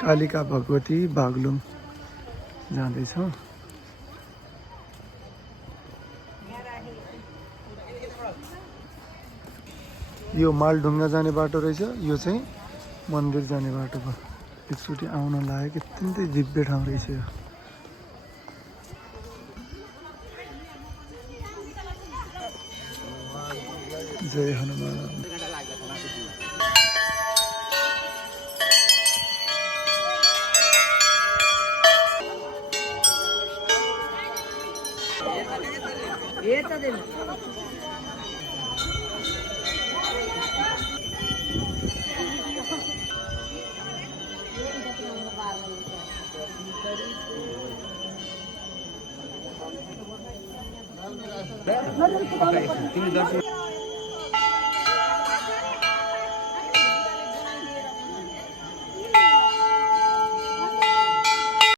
कालिका भगवती बागलुङ जाँदैछौँ। यो मालढुङ्गा जाने बाटो रहेछ, यो चाहिँ मन्दिर जाने बाटो भयो। एकचोटि आउन लागेको अत्यन्तै दिव्य ठाउँ रहेछ यो। जय हनुमान। तिमी दर्शन